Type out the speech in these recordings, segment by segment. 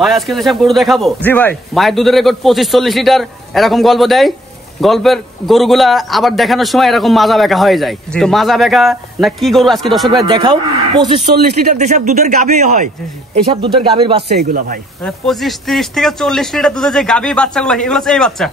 ভাই আজকে যেসব গরু দেখাবো, জি ভাই, মায়ের দুধের রেকর্ড 25-40 লিটার এরকম গল্প দেয়। গল্পের গরুগুলা আবার দেখানোর সময় এরকম মাজা বেঁকা হয়ে যায়। তো মাজা বেঁকা না কি গরু আজকে দর্শক ভাই দেখাও। 25-40 লিটার যেসব দুধের গাভী হয়, এইসব দুধের গাভীর বাচ্চা এইগুলা ভাই 25-30 থেকে 40 লিটার দুধের যে গাভী বাচ্চাগুলো,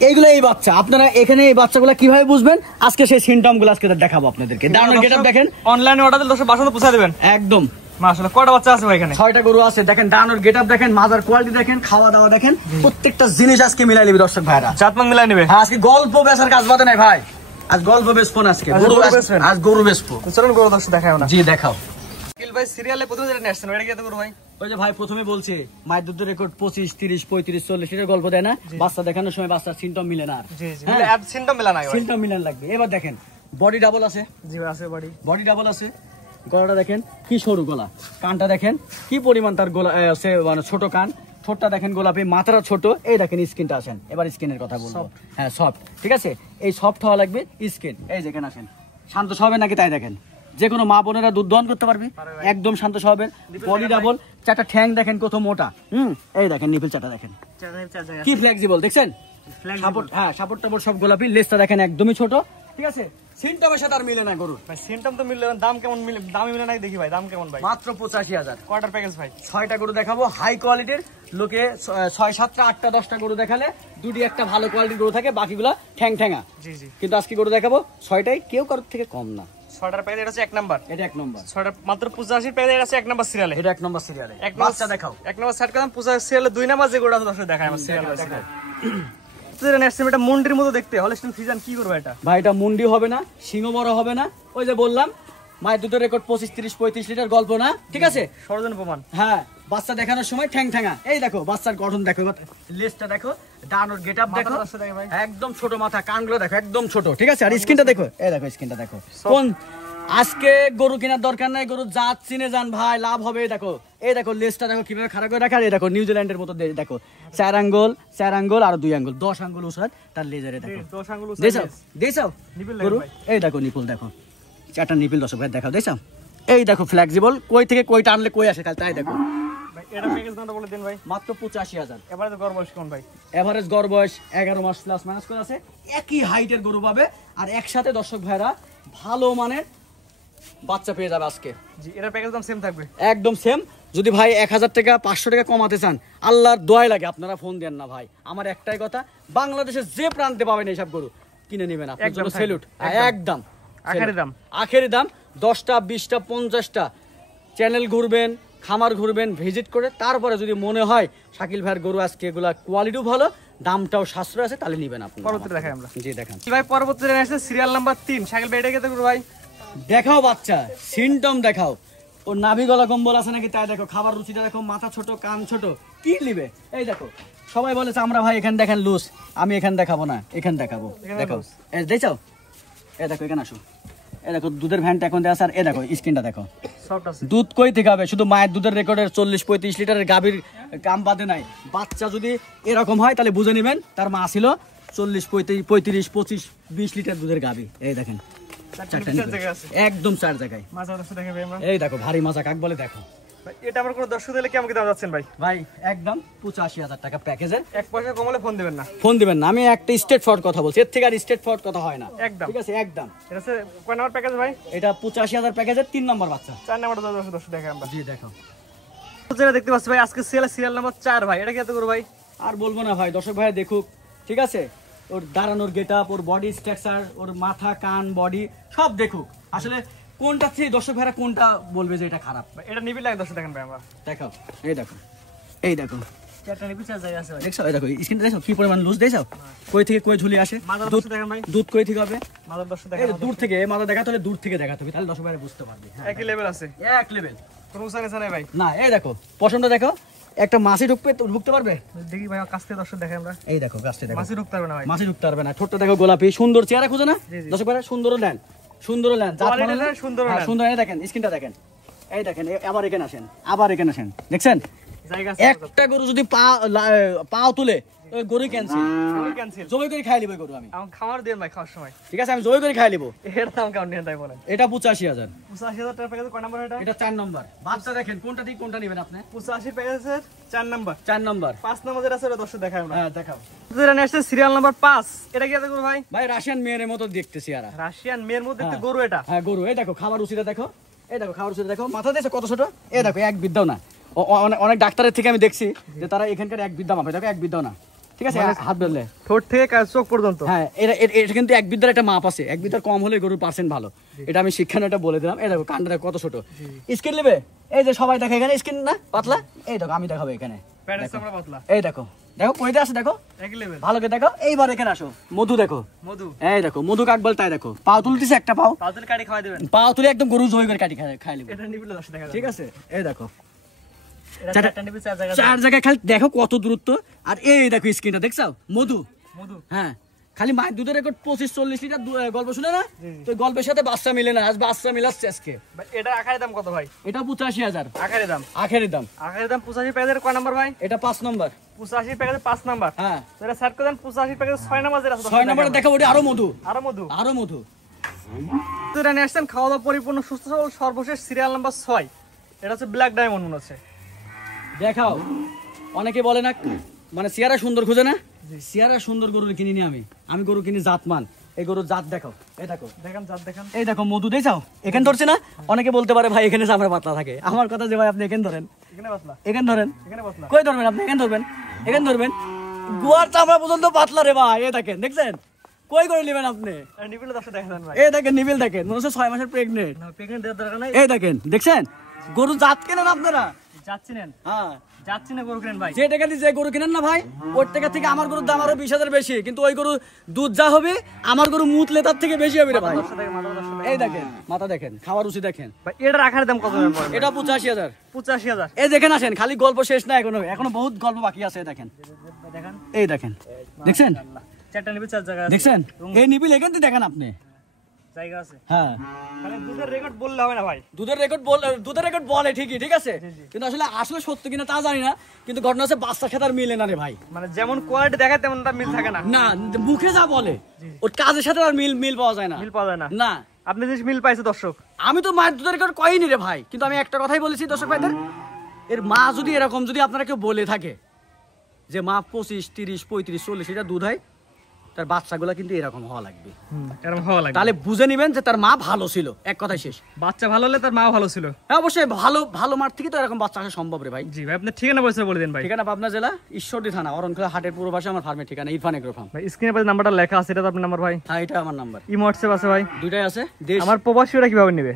এগুলো এই বাচ্চা। আপনারা এখানে এই বাচ্চাগুলা কিভাবে বুঝবেন, আজকে সেই সিমটম গুলো আজকে দেখাবো আপনাদেরকে। দাঁড়ানোর গেটআপ দেখেন, অনলাইনে অর্ডার দিলে দর্শক বাসাতে পৌঁছে দেবেন একদম। মাশাআল্লাহ, কয়টা বাচ্চা আছে ভাই এখানে? 6টা গরু আছে। দেখেন দাঁড়ানোর গেটআপ দেখেন, মাজার কোয়ালিটি দেখেন, খাওয়া দাওয়া দেখেন, প্রত্যেকটা জিনিস আজকে মিলাই নেবে দর্শক ভাইরা। জাতমান মিলাই নেবে। হ্যাঁ, আজকে গল্প বেচার কাজ বাদে নাই ভাই, আজ গল্প বেচবো না, আজকে আজ গরু বেচবো। চলুন গরু দর্শক দেখাও না। জি দেখাও। শাকিল ভাই সিরিয়ালে প্রথমে যেটা নিয়ে আসছেন, এটা কি এত গরু ভাই? ওই যে ভাই প্রথমে বলছে মায়ের দুধের রেকর্ড 25, 30, 35, 40 এর গল্প দেয় না, বাচ্চা দেখানোর সময় বাচ্চার সিমটম মিলে না। জি জি, এত সিমটম মিলা না, সিমটম মিলান লাগবে। এবার দেখেন বডি ডাবল আছে। জি ভাই আছে, বডি ডাবল আছে। গলাটা দেখেন কি সরু গলা, কানটা দেখেন কি পরিমাণ তার গলা আছে, মানে ছোট কান, ঠোঁটটা দেখেন গোলাপি, মাথাটা ছোট। এই দেখেন স্কিনটা আসেন, এবার স্কিনের কথা বলবো। হ্যাঁ সফট, ঠিক আছে, এই সফট হওয়া লাগবে স্কিন। এই যেখানে আসেন, শান্ত স্বভাবের নাকি তাই দেখেন, যে কোনো মা বোনেরা দুধ দহন করতে পারবে, একদম শান্ত স্বভাবের। বডি ডাবল, চারটা ঠ্যাং দেখেন কত মোটা। এই দেখেন নিপল চাটা দেখেন কি ফ্লেক্সিবল, দেখছেন সাপোর্ট। হ্যাঁ সাপোর্ট টাপোর্ট সব গোলাপি, লেজটা দেখেন একদমই ছোট, ঠিক আছে। সিমটমের সাথে আর মিলে না গরুর ভাই। সিমটম তো মিললে, দাম কেমন মিলে? দামই মিলে নাই দেখি ভাই, দাম কেমন ভাই? মাত্র 85,000। কোয়ার্টার প্যাকেজ ভাই। 6টা গরু দেখাবো হাই কোয়ালিটির। লোকে 6, 7টা, 8টা, 10টা গরু দেখালে দুটি একটা ভালো কোয়ালিটির গরু থাকে, বাকিগুলা ঠ্যাং ঠ্যাঙা। জি জি, কিন্তু আজকে গরু দেখাবো 6টাই কেউ কারোর থেকে কম না। 6টার প্যাকেজ এটা হচ্ছে 1 নাম্বার। এটা 1 নম্বর। 6টা মাত্র 85 প্যাকেজ, এটা আছে 1 নাম্বার সিরিয়ালে। এটা 1 নম্বর সিরিয়ালে। এক বাচ্চা দেখাও। 1 নাম্বার সেট করলাম, 85 সিরিয়ালে 2 নাম্বার যে গরুটা আছে দর্শক দেখায় আমার সিরিয়াল দেখাও। এটা মুন্ডির মতো দেখতে, হলস্টাইন ফ্রিজিয়ান কি করবে এটা ভাই? এটা মুন্ডি হবে না, সিংহ বড় হবে না। ওই যে বললাম মায়ের দুধের রেকর্ড 25, 30, 35 লিটার গল্প না, ঠিক আছে, ষড়যন্ত্র প্রমাণ। হ্যাঁ, বাচ্চা দেখানোর সময় ঠ্যাং ঠ্যাঙা। এই দেখো বাচ্চার গঠন দেখো, লেজটা দেখো, ডানোর গেটআপ দেখো, একদম ছোট মাথা, কানগুলো দেখো একদম ছোট, ঠিক আছে। আর স্কিনটা দেখো, এই দেখো স্কিনটা দেখো। কোন আজকে গরু কেনার দরকার নাই, গরু জাত চিনে যান ভাই, লাভ হবে। দেখো এই দেখো লেজটা দেখো কিভাবে খারাপ করে রাখা। এই দেখো নিউজিল্যান্ডের মতো দেখো, 4 আঙ্গুল আর 2 আঙ্গুল, 10 আঙ্গুল উসাদ তার লেজারে দেখো। 10 আঙ্গুল দেখাও গরু। এই দেখো নিপুল দেখো, 4টা নিপুল দর্শক ভাই দেখাও, দেখাও। এই দেখো ফ্লেক্সিবল, কই থেকে কই টানলে কই আসে তাই দেখো। এটা প্যাকেজ দামটা বলে দেন ভাই। মাত্র 85,000। এভারেজ গড় বয়স কোন ভাই? এভারেজ গড় বয়স 11 মাস প্লাস মাইনাস করে আছে। একই হাইটের গরু পাবে, আর একসাথে দর্শক ভাইরা ভালো মানের বাচ্চা পেয়ে যাবে আজকে। জি, এটার প্যাকেজ দাম সেম থাকবে, একদম সেম। যদি ভাই 1000 টাকা 500 টাকা কমাতে চান, আল্লাহর দোয়াই লাগে আপনারা ফোন দেন না ভাই। আমার একটাই কথা, বাংলাদেশের যে প্রান্তে পাবেন এইসব গরু কিনে নেবেন, আপনার জন্য সেলুট। একদম আখেরি দাম 10টা 20টা 50টা চ্যানেল ঘুরবেন, খামার ঘুরবেন, ভিজিট করে তারপরে যদি মনে হয় শাকিল ভাইয়ের গরু আজকে এগুলা কোয়ালিটিও ভালো, দামটাও সাশ্রয় আছে, তাহলে নেবেন আপনি। পরবর্তী দেখাই আমরা। জি দেখান ভাই, পরবর্তী আসছে সিরিয়াল নাম্বার 3 শাকিল ভাই। এটা কি করব ভাই? দেখাও বাচ্চা সিমটম দেখাও। ওর নাভি গলা কম্বল আছে নাকি তাই দেখো, খাবার রুচিটা দেখো, মাথা ছোট, কান ছোট, কি নিবে। এই দেখো সবাই বলেছে আমরা ভাই এখানে দেখেন লুজ, আমি এখানে দেখাবো না, এখানে দেখাবো। দেখো এই দেখো, এই দেখো এখানে আসো, এই দেখো দুধের ভ্যানটা এখন দেওয়া আছে। এই দেখো স্কিনটা দেখো, দুধ কই থেকে হবে? শুধু মায়ের দুধের রেকর্ডের 40-35 লিটারের গাভীর কাম বাদে নাই। বাচ্চা যদি এরকম হয় তাহলে বুঝে নেবেন তার মা ছিল 40, 35, 25, 20 লিটার দুধের গাভী। এই দেখেন একদম 4 জায়গায়। এই দেখো ভারী মাজা কাক বলে দেখো। এটা আমার কোনো দর্শক দিলে কেমন কি দাম যাচ্ছেন ভাই? ভাই একদম 85,000 টাকা প্যাকেজের। 1 পয়সা কমালে ফোন দিবেন না? ফোন দিবেন না, আমি একটা স্ট্রেট ফরওয়ার্ড কথা বলছি, এর থেকে আর স্ট্রেট ফরওয়ার্ড কথা হয় না, একদম, ঠিক আছে একদম। এটা হচ্ছে কয় নাম্বার প্যাকেজ ভাই? এটা 85,000 প্যাকেজের 3 নম্বর বাচ্চা। 4 নাম্বার দর্শক দেখাই আমরা। জি দেখো, যেটা দেখতে পাচ্ছি ভাই আজকে সিরিয়াল নাম্বার 4 ভাই। এটা কি এত করব ভাই? আর বলবো না ভাই, দর্শক ভাই দেখুক, ঠিক আছে। ওর দাঁড়ানোর গেটআপ, ওর বডি স্ট্রাকচার, ওর মাথা, কান, বডি সব দেখুক। আসলে কোনটা থেকে দর্শক ভাইরা কোনটা বলবে যে এটা খারাপ? এটা নিবি লাগে দর্শক দেখেন ভাই আমরা। দেখাও, এই দেখো, এই দেখো, চারটা নিবি 4 জায়গা আছে ভাই। দেখছো এই দেখো স্কিনটা দেখো কি পরিমাণ লুজ, দেখছো কই থেকে কই ঝুলি আসে। দুধ দেখেন ভাই, দুধ কই থেকে হবে? মাদার দর্শক দেখেন, দূর থেকে মাথা দেখাতে হলে দূর থেকে দেখাতে হবে, তাহলে দর্শক ভাইরা বুঝতে পারবে। একই লেভেল আছে, এক লেভেল, কোনো উঁচা নাই ভাই। না এই দেখো পশমটা দেখো, একটা মাছি ঢুকতে পারবে? দেখি ভাই কাছ থেকে দর্শক দেখেন আমরা। এই দেখো কাছ থেকে দেখো, মাছি ঢুকতে পারবে না ভাই, মাছি ঢুকতে পারবে না। ঠোঁটটা দেখো গোলাপি, সুন্দর চেহারা খুঁজে না দর্শক ভাইরা, সুন্দরও নেন, সুন্দরও নেন, সুন্দর দেখেন স্কিনটা দেখেন। এই দেখেন আবার এখানে আসেন, আবার এখানে আসেন, দেখছেন জায়গা একটা গরু যদি পাও তুলে ওই গরু ক্যান্সেল, ক্যান্সেল জবাই করে খাই লিব গরু আমি। আমার খামার দেন ভাই খাওয়ার সময়। ঠিক আছে, আমি জবাই করে খাই লিব। এর দাম কেমন নেন তাই বলেন? এটা 85,000। 85,000 টাকা প্যাকেজ কয় নাম্বার এটা? এটা 4 নম্বর। বাচ্চা দেখেন কোনটা ঠিক কোনটা নেবেন আপনি? 85 প্যাকেজের 4 নাম্বার। 4 নম্বর। 5 নাম্বার যেটা আছে ওটা দর্শক দেখাই আমরা। হ্যাঁ দেখাও। যেটা নেক্সট সিরিয়াল নাম্বার 5, এটা কি আছে গরু ভাই? ভাই রাশিয়ান মেয়ের মতো দেখতেছি আর রাশিয়ান মেয়ের মধ্যে একটা গরু এটা। হ্যাঁ গরু। এই দেখো খাবার রুচিটা দেখো, এই দেখো খাবার রুচিটা দেখো, মাথা দেখো কত ছোট। এই দেখো এক বিদ্যাও না। অনেক ডাক্তারের থেকে আমি দেখছি যে তারা এখানকার এক বিদ্যা মাপে, দেখো এক বিদ্যাও না। ঠিক আছে, হাত বেরলে ঠোঁট থেকে চোখ পর্যন্ত। হ্যাঁ এটা কিন্তু এক বিদ্যার একটা মাপ আছে, এক বিদ্যার কম হলে গরুর পার্সেন্ট ভালো। এটা আমি শিক্ষাটা বলে দিলাম। এই দেখো কানটা কত ছোট। স্কিন নেবে, এই যে সবাই দেখে এখানে স্কিন না পাতলা, এই দেখো আমি দেখাবো এখানে। প্যাডের চামড়া পাতলা। এই দেখো দেখো কইতে আছে দেখো, এক লেভেল। ভালো করে দেখো। এইবার এখানে আসো, মধু দেখো, মধু। এই দেখো মধু কাক বল তাই দেখো। পাও তুলতেছে একটা পাও, পাউতেল কাটি খাওয়া দিবেন। পাও তুলে একদম গরু জয় করে কাটি খাই লিব। এটা নিবিলে দর্শক দেখা যাবে। ঠিক আছে, এই দেখো এটা চারটা নিবি, চার জায়গা। 4 জায়গায় খালি দেখো কত দূরত্ব। আর এই দেখো স্ক্রিনটা দেখছো, মধু। মধু। হ্যাঁ, খালি মায়ের দুধের রেকর্ড 25-40 লিটার গল্প শুনে না, তো গল্পের সাথে বাচ্চা মিলে না। আজ বাচ্চা মিলাচ্ছে আজকে। ভাই এটা আখারের দাম কত ভাই? এটা 85,000 আখারের দাম। আখেরের দাম। আখারের দাম 85 প্যাকেজের কয় নাম্বার ভাই? এটা 5 নম্বর। 85 প্যাকেজের 5 নাম্বার। হ্যাঁ, তো এটা সেট করে দেন 85 প্যাকেজের 6 নাম্বার যেটা আছে। 6 নম্বরে দেখো ওটা আরো মধু, আরো মধু। আরো মধু। তো এটা নিয়ে আসছেন খাওয়া দাওয়া পরিপূর্ণ সুস্থ সবল সর্বশেষ সিরিয়াল নাম্বার 6। এটা হচ্ছে ব্ল্যাক ডায়মন্ড মনে হচ্ছে। দেখাও, অনেকে বলে না মানে সিয়ারা সুন্দর খুঁজে না, সিয়ারা সুন্দর গরু কিনি নি আমি গরু কিনি জাতমান। এই গরুর জাত দেখাও, এই দেখো দেখান জাত দেখান। এই দেখো মধু দেখাও, এখানে ধরছে না। অনেকে বলতে পারে ভাই এখানে চামড়া পাতলা থাকে। আমার কথা যে ভাই আপনি এখানে ধরেন, এখানে পাতলা, এখানে ধরেন, এখানে পাতলা। কই ধরবেন আপনি? এখানে ধরবেন, এখানে ধরবেন। গুয়ার চামড়া পর্যন্ত পাতলা রে ভাই। এই দেখেন, দেখছেন কই করে নেবেন আপনি? আর নিবিলে দর্শক দেখা দেন ভাই। এই দেখেন নিবিল দেখেন, মনে হচ্ছে 6 মাসের প্রেগনেন্ট। না প্রেগন্যান্ট দেওয়ার দরকার নাই। এই দেখেন, দেখছেন গরু জাত কেনেন আপনারা? যাচ্ছি নেন, হ্যাঁ, যাচ্ছি না গরু কিনেন ভাই। যে টাকা দিয়ে যে গরু কিনেন না ভাই, ওর টাকা থেকে আমার গরুর দাম আরো 20,000 বেশি। কিন্তু ওই গরু দুধ যা হবে, আমার গরু মুতলে তার থেকে বেশি হবে রে ভাই। দর্শক দেখেন, মাথা দর্শক দেখেন। এই দেখেন মাথা দেখেন, খাওয়ার রুচি দেখেন। ভাই এটার আখারের দাম কত নেন বলেন? এটা 85,000। 85,000। এই দেখেন, আসেন, খালি গল্প শেষ না, এখনো বহুত গল্প বাকি আছে। দেখেন, দেখান। এই দেখেন, দেখছেন, চারটা নিবি, চার জায়গা আছে। দেখছেন এই নিবিল এখান থেকে দেখেন আপনি। জায়গা আছে। হ্যাঁ, খালি দুধের রেকর্ড বললে হবে না ভাই। দুধের রেকর্ড বলে ঠিকই, ঠিক আছে, কিন্তু আসলে সত্য কিনা তা জানি না। কিন্তু ঘটনা হচ্ছে বাচ্চা খেতার মিলে না রে ভাই। মানে যেমন কোয়ালিটি দেখায় তেমন তার মিল থাকে না। না, মুখে যা বলে ওর কাজের সাথে আর মিল পাওয়া যায় না। মিল পাওয়া যায় না। না, আপনি যে মিল পাইছে দর্শক। আমি তো মায়ের দুধের রেকর্ড কইনি রে ভাই, কিন্তু আমি একটা কথাই বলেছি দর্শক ভাইদের, এর মা যদি এরকম যদি আপনারা কেউ বলে থাকে যে মা 25, 30, 35, 40 লিটার দুধ হয়, তার বাচ্চাগুলো কিন্তু এরকম হওয়া লাগবে। এরকম হওয়া লাগবে। তাহলে বুঝে নিবেন যে তার মা ভালো ছিল। এক কথাই শেষ। বাচ্চা ভালো হলে তার মাও ভালো ছিল। হ্যাঁ অবশ্যই, ভালো মার থেকে তো এরকম বাচ্চা আসা সম্ভব রে ভাই। জি ভাই, আপনি ঠিকানা বলছে বলে দিন ভাই। ঠিকানা পাবনা জেলা ঈশ্বরদী থানা, অরণখোলা হাটের পূর্ব পাশে আমার ফার্মের ঠিকানা, ইরফান এগ্রো ফার্ম। ভাই স্ক্রিনে পাশে নাম্বারটা লেখা আছে, এটা তো আপনার নাম্বার ভাই? হ্যাঁ, এটা আমার নাম্বার। ইমো হোয়াটসঅ্যাপ আছে ভাই? দুইটাই আছে। দেশ আমার প্রবাসীরা কিভাবে নেবে?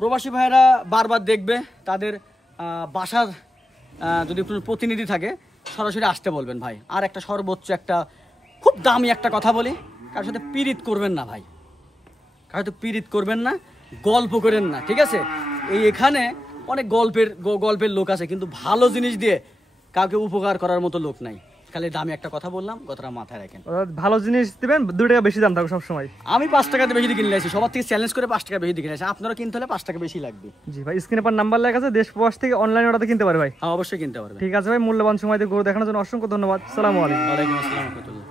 প্রবাসী ভাইয়েরা বারবার দেখবে, তাদের বাসার যদি কোনো প্রতিনিধি থাকে সরাসরি আসতে বলবেন ভাই। আর একটা সর্বোচ্চ একটা খুব দামি একটা কথা বলি, কারোর সাথে পীড়িত করবেন না ভাই, কারোর সাথে পীড়িত করবেন না, গল্প করেন না, ঠিক আছে? এখানে অনেক গল্পের লোক আছে, কিন্তু ভালো জিনিস দিয়ে কাউকে উপকার করার মতো লোক নাই। খালি দামি একটা কথা বললাম, কথাটা মাথায় রাখেন। ভালো জিনিস দিবেন, 2 টাকা বেশি দাম থাকবে সবসময়। আমি 5 টাকাতে বেশি দিয়ে কিনে আসি, সবার থেকে চ্যালেঞ্জ করে 5 টাকা বেশি দিয়ে কিনে আসি। আপনারা কিনতে হলে 5 টাকা বেশি লাগবে। জি ভাই, স্ক্রিনে পার নাম্বার লেখা আছে, দেশ প্রবাস থেকে অনলাইন অর্ডার কিনতে পারে ভাই। হ্যাঁ অবশ্যই কিনতে পারবেন। ঠিক আছে ভাই, মূল্যবান সময় দিয়ে গরু দেখানোর জন্য অসংখ্য ধন্যবাদ। আসসালামু আলাইকুম। ওয়ালাইকুম আসসালাম।